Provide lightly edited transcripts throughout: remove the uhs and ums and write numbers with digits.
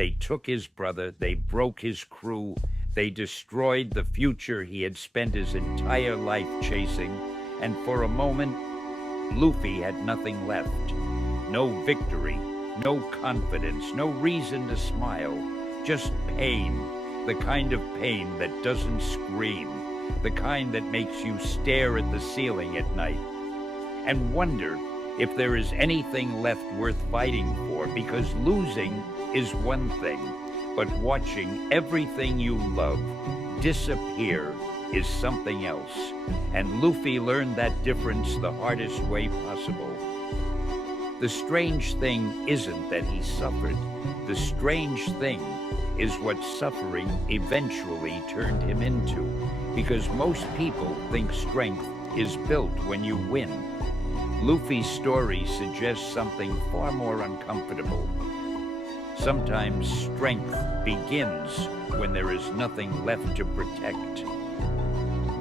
They took his brother, they broke his crew, they destroyed the future he had spent his entire life chasing, and for a moment, Luffy had nothing left. No victory, no confidence, no reason to smile, just pain, the kind of pain that doesn't scream, the kind that makes you stare at the ceiling at night and wonder if there is anything left worth fighting for, because losing is one thing, but watching everything you love disappear is something else. And Luffy learned that difference the hardest way possible. The strange thing isn't that he suffered. The strange thing is what suffering eventually turned him into, because most people think strength is built when you win. Luffy's story suggests something far more uncomfortable. Sometimes strength begins when there is nothing left to protect.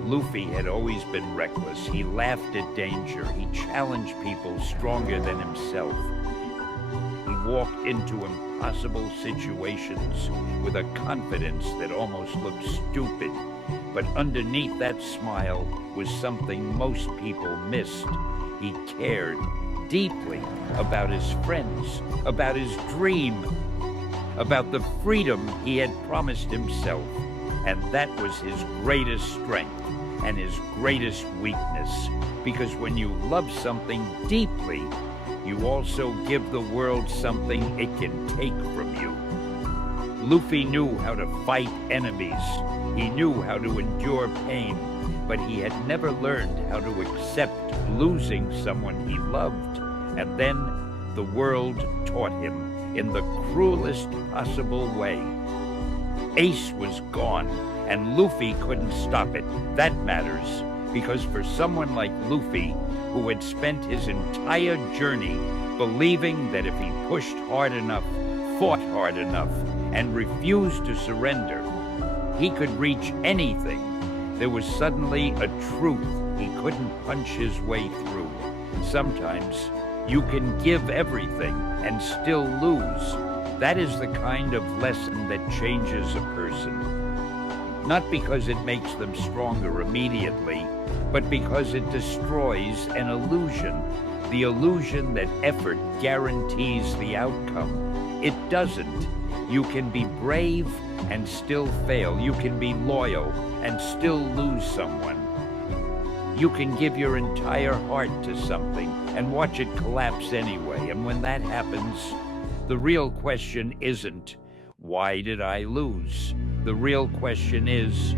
Luffy had always been reckless. He laughed at danger. He challenged people stronger than himself. He walked into impossible situations with a confidence that almost looked stupid. But underneath that smile was something most people missed. He cared deeply about his friends, about his dream, about the freedom he had promised himself. And that was his greatest strength and his greatest weakness. Because when you love something deeply, you also give the world something it can take from you. Luffy knew how to fight enemies. He knew how to endure pain, but he had never learned how to accept losing someone he loved. And then the world taught him in the cruelest possible way. Ace was gone, and Luffy couldn't stop it. That matters, because for someone like Luffy, who had spent his entire journey believing that if he pushed hard enough, fought hard enough, and refused to surrender, he could reach anything, there was suddenly a truth he couldn't punch his way through. Sometimes you can give everything and still lose. That is the kind of lesson that changes a person. Not because it makes them stronger immediately, but because it destroys an illusion, the illusion that effort guarantees the outcome. It doesn't. You can be brave and still fail. You can be loyal and still lose someone. You can give your entire heart to something and watch it collapse anyway. And when that happens, the real question isn't, why did I lose? The real question is,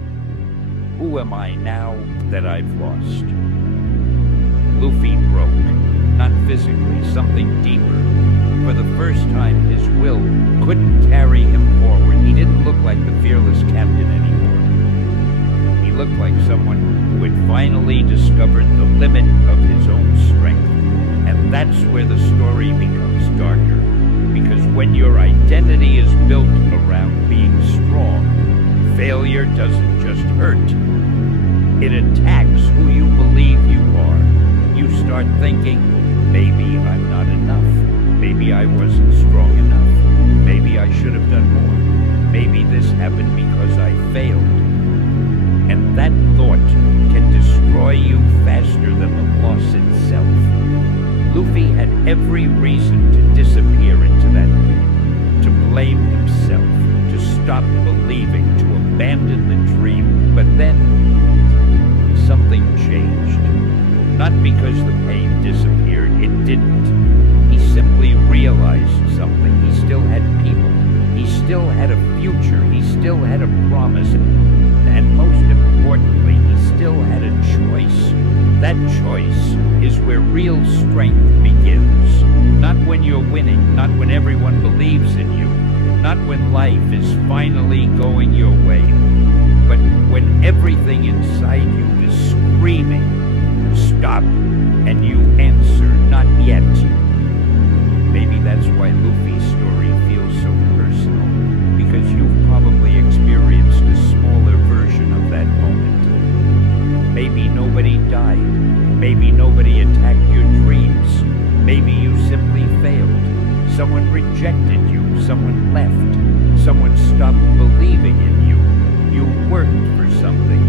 who am I now that I've lost? Luffy broke, not physically, something deeper. For the first time, his will couldn't carry him forward. He didn't look like the fearless captain anymore. He looked like someone who had finally discovered the limit of his own strength. And that's where the story becomes darker. Because when your identity is built around being strong, failure doesn't just hurt. It attacks who you believe you are. You start thinking, maybe I'm not enough. Maybe I wasn't strong enough. Maybe I should have done more. Maybe this happened because I failed. And that thought can destroy you faster than the loss itself. Luffy had every reason to disappear into that pit, to blame himself, to stop believing, to abandon the dream. But then something changed. Not because the pain disappeared, it didn't. He simply realized something. He still had people. He still had a future. He still had a promise. And most importantly, he still had a choice. That choice is where real strength begins. Not when you're winning, not when everyone believes in you, not when life is finally going your way, but when everything inside you is screaming, stop, and you answer, not yet. Maybe that's why Luffy's story feels so personal, because you've probably experienced a smaller version of that moment. Maybe nobody died. Maybe nobody attacked your dreams. Maybe you simply failed. Someone rejected you. Someone left. Someone stopped believing in you. You worked for something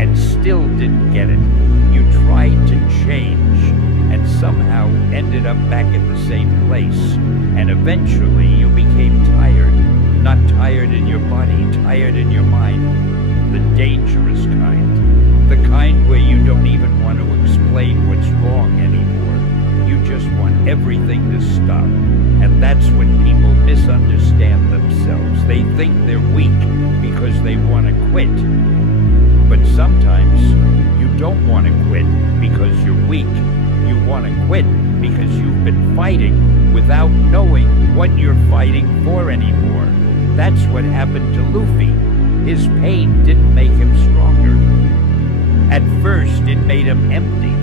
and still didn't get it. You tried to change and somehow ended up back at the same place. And eventually you became tired. Not tired in your body, tired in your mind. The dangerous kind. The kind where you don't even want to explain what's wrong anymore. You just want everything to stop. And that's when people misunderstand themselves. They think they're weak because they want to quit. But sometimes you don't want to quit because you're weak. You want to quit because you've been fighting without knowing what you're fighting for anymore. That's what happened to Luffy. His pain didn't make him stronger. At first, it made him empty.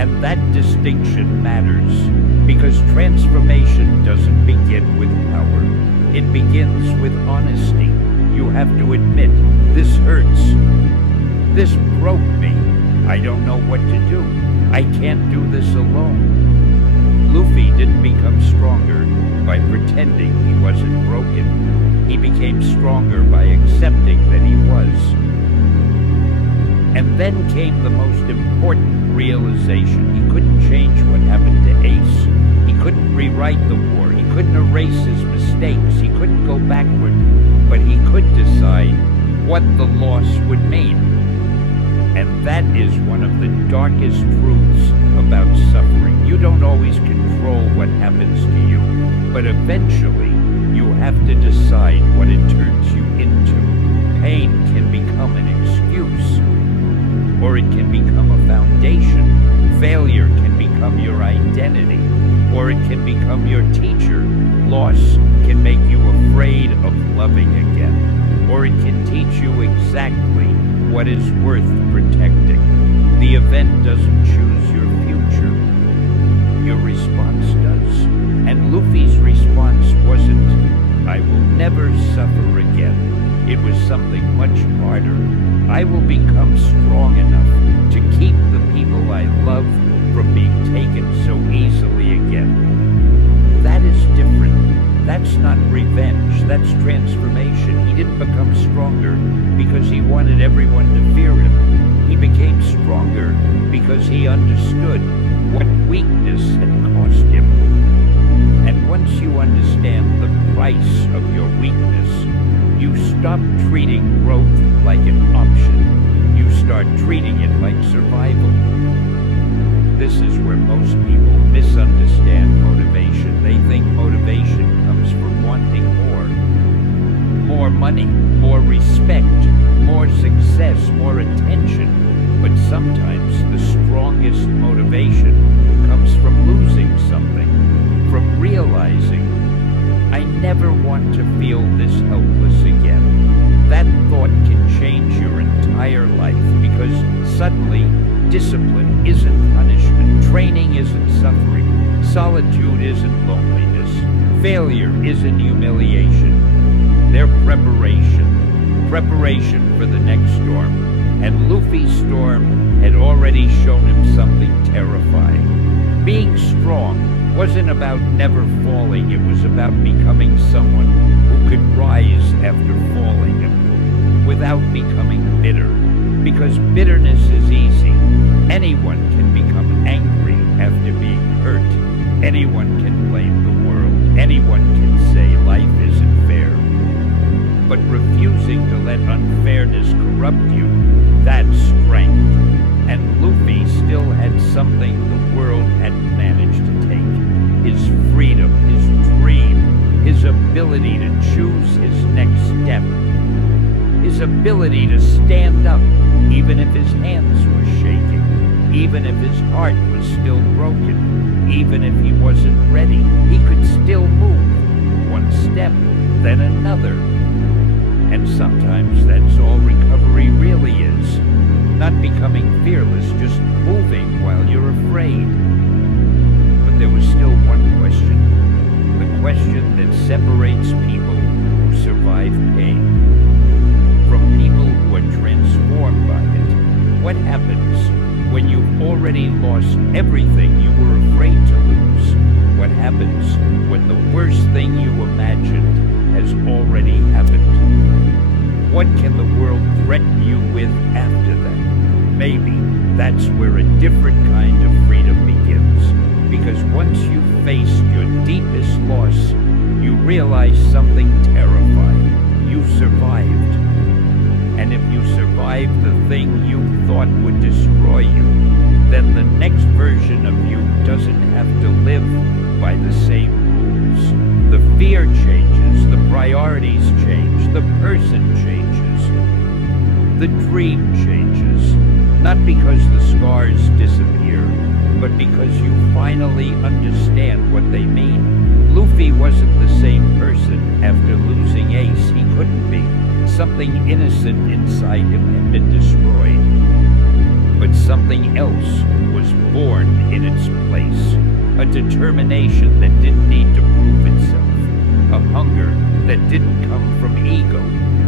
And that distinction matters, because transformation doesn't begin with power. It begins with honesty. You have to admit, this hurts. This broke me. I don't know what to do. I can't do this alone. Luffy didn't become stronger by pretending he wasn't broken. He became stronger by accepting that he was. And then came the most important realization. He couldn't change what happened to Ace. He couldn't rewrite the war. He couldn't erase his mistakes. He couldn't go backward. But he could decide what the loss would mean. And that is one of the darkest truths about suffering. You don't always control what happens to you, but eventually you have to decide what it turns you into. Pain can become an excuse, or it can become a foundation. Failure can become your identity, or it can become your teacher. Loss can make you afraid of loving again, or it can teach you exactly what is worth protecting. The event doesn't choose your future. Your response does. And Luffy's response wasn't, I will never suffer again. It was something much harder. I will become strong enough to keep the people I love from being taken so easily again. That is different. That's not revenge, that's transformation. He didn't become stronger because he wanted everyone to fear him. He became stronger because he understood what weakness had cost him. And once you understand the price of your weakness, you stop treating growth like an option. You start treating it like survival. This is where most people misunderstand motivation. They think motivation comes from wanting more. More money, more respect, more success, more attention. But sometimes the strongest motivation comes from losing something, from realizing, I never want to feel this helpless again. That thought can change your entire life, because suddenly discipline isn't punishment, training isn't suffering, solitude isn't loneliness, failure isn't humiliation. They're preparation for the next storm. And Luffy's storm had already shown him something terrifying. Being strong wasn't about never falling, it was about becoming someone who could rise after falling, without becoming bitter. Because bitterness is easy. Anyone can become angry after being hurt. Anyone can blame the world. Anyone can say life isn't fair. But refusing to let unfairness corrupt you, that's strength. And Luffy still had something the world hadn't managed to take. His freedom, his dream, his ability to choose his next step. His ability to stand up, even if his hands were shaking, even if his heart was still broken, even if he wasn't ready, he could still move. One step, then another. And sometimes that's all recovery really is. Not becoming fearless, just moving while you're afraid. But there was still one question. The question that separates people who survive pain from people who are transformed by it. What happens when you've already lost everything you were afraid to lose? What happens when the worst thing you imagined has What can the world threaten you with after that? Maybe that's where a different kind of freedom begins. Because once you've faced your deepest loss, you realize something terrifying. You survived. And if you survived the thing you thought would destroy you, then the next version of you doesn't have to live by the same rules. The fear changes, the priorities change, the person changes, the dream changes. Not because the scars disappear, but because you finally understand what they mean. Luffy wasn't the same person after losing Ace. He couldn't be. Something innocent inside him had been destroyed. But something else was born in its place. A determination that didn't need to prove itself. A hunger that didn't come from ego.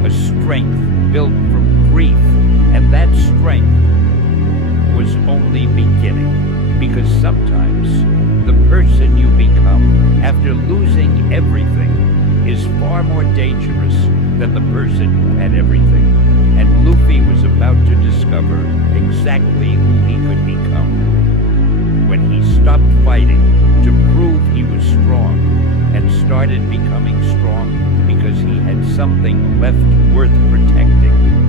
A strength built from grief. And that strength was only beginning. Because sometimes the person you become after losing everything is far more dangerous than the person who had everything. And Luffy was about to discover exactly who he could become when he stopped fighting to prove he was strong and started becoming strong because he had something left worth protecting.